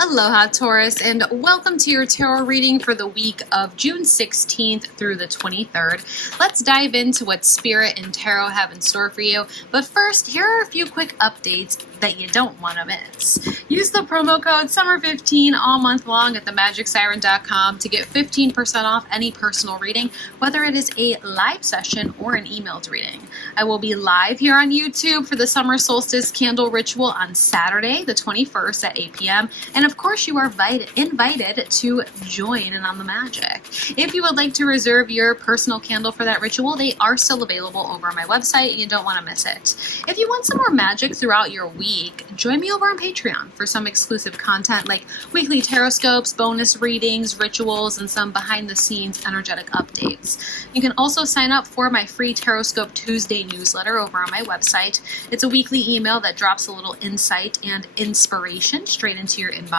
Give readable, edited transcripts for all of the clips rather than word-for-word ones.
Aloha Taurus, and welcome to your tarot reading for the week of June 16th through the 23rd. Let's dive into what Spirit and Tarot have in store for you. But first, here are a few quick updates that you don't want to miss. Use the promo code SUMMER15 all month long at themagicsiren.com to get 15% off any personal reading, whether it is a live session or an emailed reading. I will be live here on YouTube for the Summer Solstice Candle Ritual on Saturday, the 21st at 8 p.m. And of course, you are invited to join in on the magic. If you would like to reserve your personal candle for that ritual, they are still available over on my website, and you don't want to miss it. If you want some more magic throughout your week, join me over on Patreon for some exclusive content like weekly tarot scopes, bonus readings, rituals, and some behind-the-scenes energetic updates. You can also sign up for my free Tarot Scope Tuesday newsletter over on my website. It's a weekly email that drops a little insight and inspiration straight into your inbox.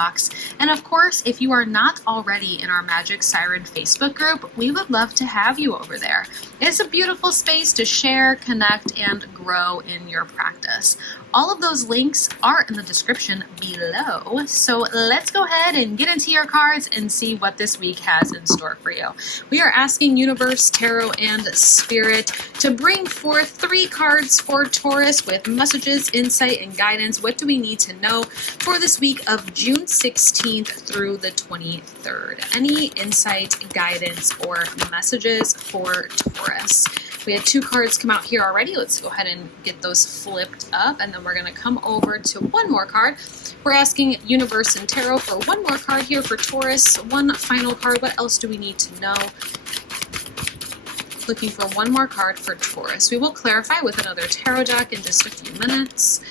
And of course, if you are not already in our Magic Siren Facebook group, we would love to have you over there. It's a beautiful space to share, connect, and grow in your practice. All of those links are in the description below. So let's go ahead and get into your cards and see what this week has in store for you. We are asking Universe, Tarot, and Spirit to bring forth 3 cards for Taurus with messages, insight, and guidance. What do we need to know for this week of June 16th through the 23rd? Any insight, guidance, or messages for Taurus? We had 2 cards come out here already. Let's go ahead and get those flipped up, and then we're going to come over to one more card. We're asking Universe and Tarot for one more card here for Taurus. One final card. What else do we need to know? Looking for one more card for Taurus. We will clarify with another tarot deck in just a few minutes.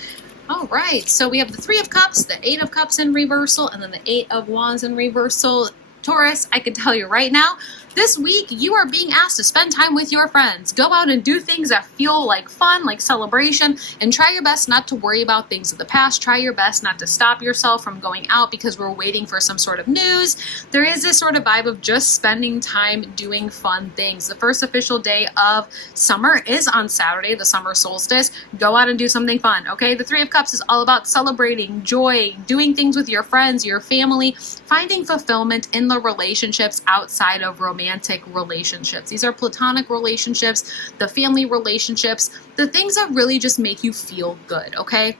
All right, so we have the 3 of Cups, the 8 of Cups in reversal, and then the 8 of Wands in reversal. Taurus, I can tell you right now, this week you are being asked to spend time with your friends. Go out and do things that feel like fun, like celebration, and try your best not to worry about things of the past. Try your best not to stop yourself from going out because we're waiting for some sort of news. There is this sort of vibe of just spending time doing fun things. The first official day of summer is on Saturday, the summer solstice. Go out and do something fun, okay? The 3 of Cups is all about celebrating, joy, doing things with your friends, your family, finding fulfillment in the relationships outside of romantic relationships. These are platonic relationships, the family relationships, the things that really just make you feel good, okay?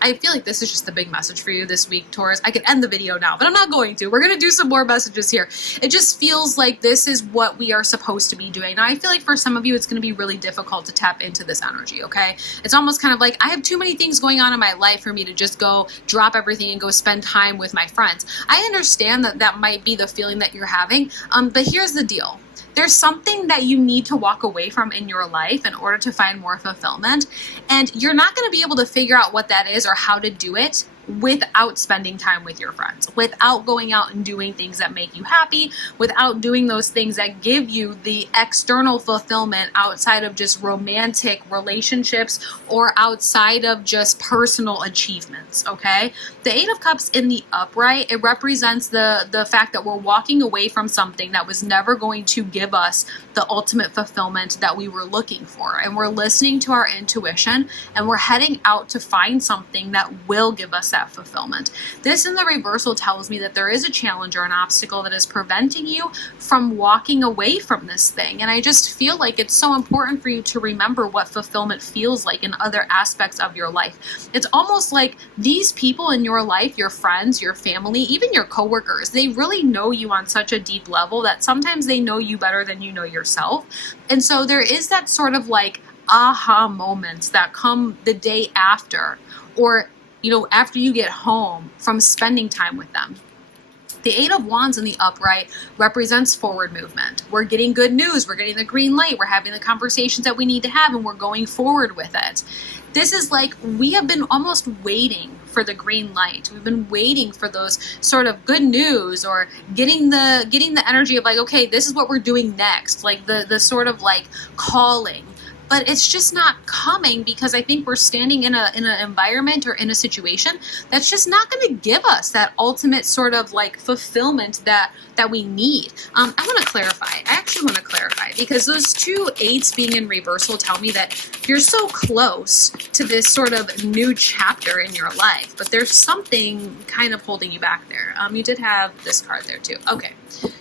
I feel like this is just the big message for you this week, Taurus. I could end the video now, but I'm not going to. We're going to do some more messages here. It just feels like this is what we are supposed to be doing. Now, I feel like for some of you, it's going to be really difficult to tap into this energy, okay? It's almost kind of like I have too many things going on in my life for me to just go drop everything and go spend time with my friends. I understand that that might be the feeling that you're having, but here's the deal. There's something that you need to walk away from in your life in order to find more fulfillment, and you're not going to be able to figure out what that is or how to do it without spending time with your friends, without going out and doing things that make you happy, without doing those things that give you the external fulfillment outside of just romantic relationships or outside of just personal achievements, okay? The 8 of Cups in the upright, it represents the fact that we're walking away from something that was never going to give us the ultimate fulfillment that we were looking for. And we're listening to our intuition, and we're heading out to find something that will give us that fulfillment. This in the reversal tells me that there is a challenge or an obstacle that is preventing you from walking away from this thing. And I just feel like it's so important for you to remember what fulfillment feels like in other aspects of your life. It's almost like these people in your life, your friends, your family, even your coworkers, they really know you on such a deep level that sometimes they know you better than you know yourself. And so there is that sort of like aha moments that come the day after, or after you get home from spending time with them. The 8 of Wands in the upright represents forward movement. We're getting good news. We're getting the green light. We're having the conversations that we need to have, and we're going forward with it. This is like we have been almost waiting for the green light. We've been waiting for those sort of good news or getting the energy of like, okay, this is what we're doing next. Like the sort of like calling. but it's just not coming because I think we're standing in an environment or in a situation that's just not going to give us that ultimate sort of like fulfillment that we need. I want to clarify. I actually want to clarify because those 2 8s being in reversal tell me that you're so close to this sort of new chapter in your life, but there's something kind of holding you back there. You did have this card there too. Okay.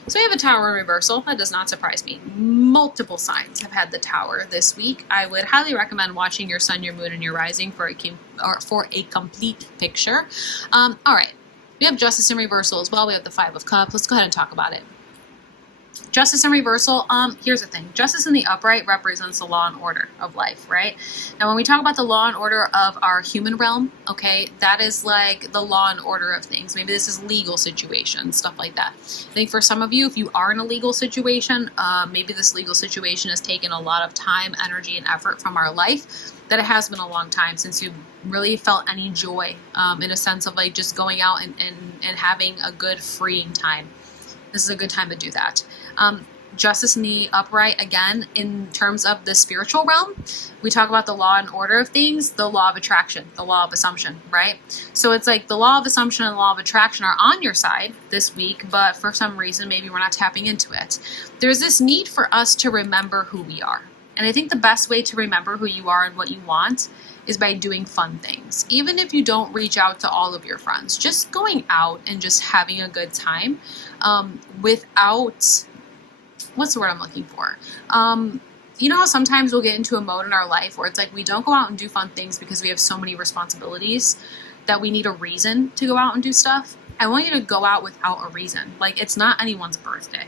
So we have a Tower in reversal. That does not surprise me. Multiple signs have had the Tower this week. I would highly recommend watching your sun, your moon, and your rising for a complete picture. All right. We have Justice in reversal as well. We have the 5 of Cups. Let's go ahead and talk about it. Justice in reversal, here's the thing. Justice in the upright represents the law and order of life, right? Now, when we talk about the law and order of our human realm, okay, that is like the law and order of things. Maybe this is legal situations, stuff like that. I think for some of you, if you are in a legal situation, maybe this legal situation has taken a lot of time, energy, and effort from our life, that it has been a long time since you've really felt any joy in a sense of like just going out and having a good freeing time. This is a good time to do that. Justice in the upright, again, in terms of the spiritual realm, we talk about the law and order of things, the law of attraction, the law of assumption, right? So it's like the law of assumption and the law of attraction are on your side this week, but for some reason, maybe we're not tapping into it. There's this need for us to remember who we are. And I think the best way to remember who you are and what you want is by doing fun things. Even if you don't reach out to all of your friends, just going out and just having a good time without, what's the word I'm looking for? You know how sometimes we'll get into a mode in our life where it's like we don't go out and do fun things because we have so many responsibilities that we need a reason to go out and do stuff? I want you to go out without a reason. Like, it's not anyone's birthday.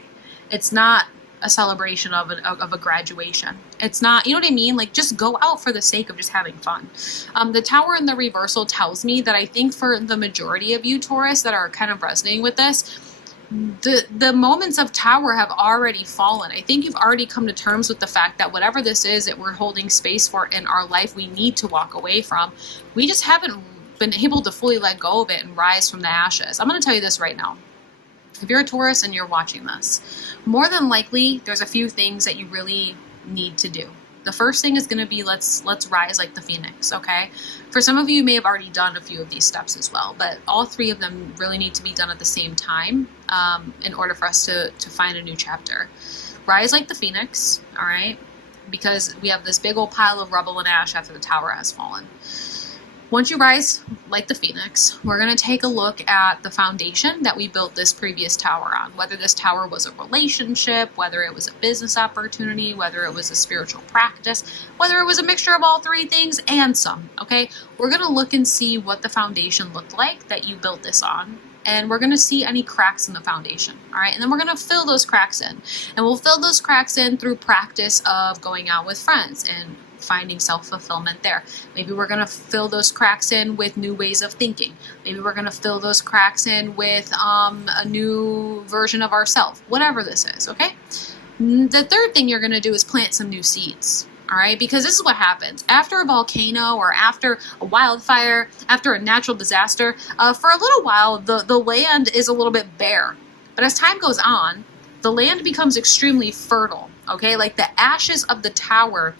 It's not a celebration of a graduation. It's not, you know what I mean? Like, just go out for the sake of just having fun. The Tower in the reversal tells me that I think for the majority of you, Taurus, that are kind of resonating with this, the moments of Tower have already fallen. I think you've already come to terms with the fact that whatever this is that we're holding space for in our life, we need to walk away from. We just haven't been able to fully let go of it and rise from the ashes. I'm going to tell you this right now. If you're a Taurus and you're watching this, more than likely, there's a few things that you really need to do. The first thing is going to be let's rise like the phoenix, okay? For some of you may have already done a few of these steps as well, but all 3 of them really need to be done at the same time in order for us to find a new chapter. Rise like the phoenix, all right? Because we have this big old pile of rubble and ash after the Tower has fallen. Once you rise like the phoenix, we're going to take a look at the foundation that we built this previous tower on. Whether this tower was a relationship, whether it was a business opportunity, whether it was a spiritual practice, whether it was a mixture of all 3 things and some, okay? We're going to look and see what the foundation looked like that you built this on. And we're going to see any cracks in the foundation, all right? And then we're going to fill those cracks in. And we'll fill those cracks in through practice of going out with friends and finding self-fulfillment there. Maybe we're going to fill those cracks in with new ways of thinking. Maybe we're going to fill those cracks in with a new version of ourselves, whatever this is, okay? The third thing you're going to do is plant some new seeds, all right? Because this is what happens. After a volcano or after a wildfire, after a natural disaster, for a little while, the land is a little bit bare. But as time goes on, the land becomes extremely fertile, okay? Like the ashes of the tower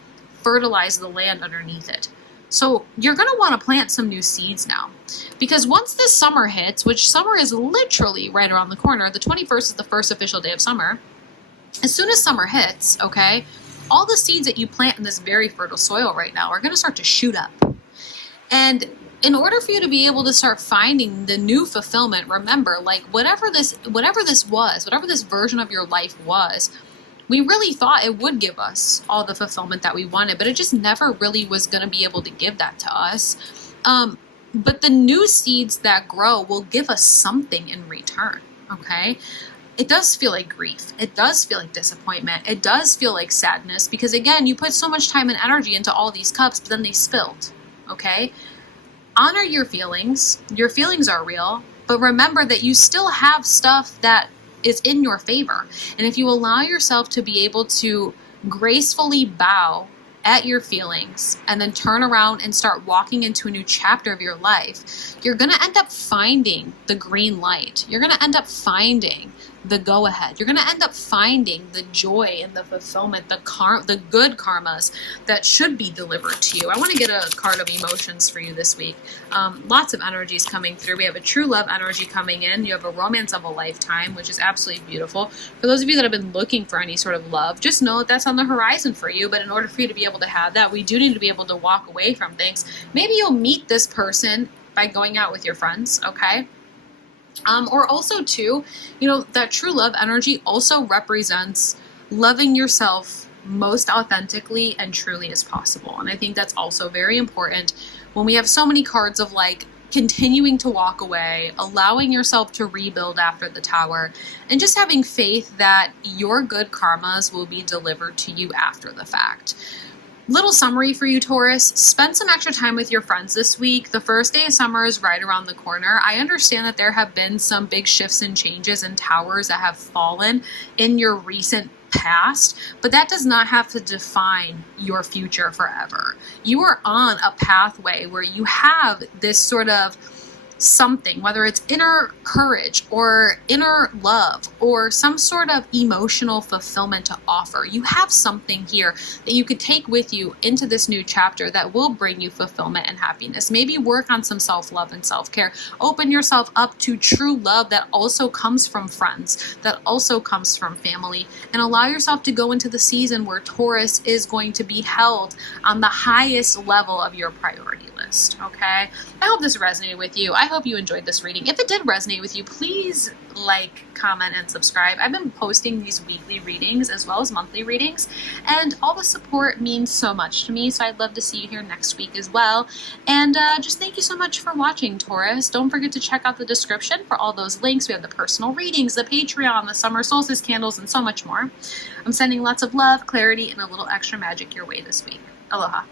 fertilize the land underneath it. So you're going to want to plant some new seeds now. Because once this summer hits, which summer is literally right around the corner, the 21st is the first official day of summer. As soon as summer hits, okay, all the seeds that you plant in this very fertile soil right now are going to start to shoot up. And in order for you to be able to start finding the new fulfillment, remember, like whatever this was, whatever this version of your life was, we really thought it would give us all the fulfillment that we wanted, but it just never really was going to be able to give that to us. But the new seeds that grow will give us something in return, okay? It does feel like grief. It does feel like disappointment. It does feel like sadness because, again, you put so much time and energy into all these cups, but then they spilled, okay? Honor your feelings. Your feelings are real, but remember that you still have stuff that is in your favor. And if you allow yourself to be able to gracefully bow at your feelings and then turn around and start walking into a new chapter of your life, you're going to end up finding the green light. You're going to end up finding the go-ahead. You're going to end up finding the joy and the fulfillment, the good karmas that should be delivered to you. I want to get a card of emotions for you this week. Lots of energies coming through. We have a true love energy coming in. You have a romance of a lifetime, which is absolutely beautiful. For those of you that have been looking for any sort of love, just know that that's on the horizon for you. But in order for you to be able to have that, we do need to be able to walk away from things. Maybe you'll meet this person by going out with your friends, okay? Or also too, that true love energy also represents loving yourself most authentically and truly as possible. And I think that's also very important when we have so many cards of like continuing to walk away, allowing yourself to rebuild after the tower, and just having faith that your good karmas will be delivered to you after the fact. Little summary for you, Taurus. Spend some extra time with your friends this week. The first day of summer is right around the corner. I understand that there have been some big shifts and changes and towers that have fallen in your recent past, but that does not have to define your future forever. You are on a pathway where you have this sort of something, whether it's inner courage or inner love or some sort of emotional fulfillment to offer. You have something here that you could take with you into this new chapter that will bring you fulfillment and happiness. Maybe work on some self-love and self-care. Open yourself up to true love that also comes from friends, that also comes from family, and allow yourself to go into the season where Taurus is going to be held on the highest level of your priority list, okay? I hope this resonated with you. I hope you enjoyed this reading. If it did resonate with you, please like, comment, and subscribe. I've been posting these weekly readings as well as monthly readings, and all the support means so much to me, so I'd love to see you here next week as well. And just thank you so much for watching, Taurus. Don't forget to check out the description for all those links. We have the personal readings, the Patreon, the summer solstice candles, and so much more. I'm sending lots of love, clarity, and a little extra magic your way this week. Aloha.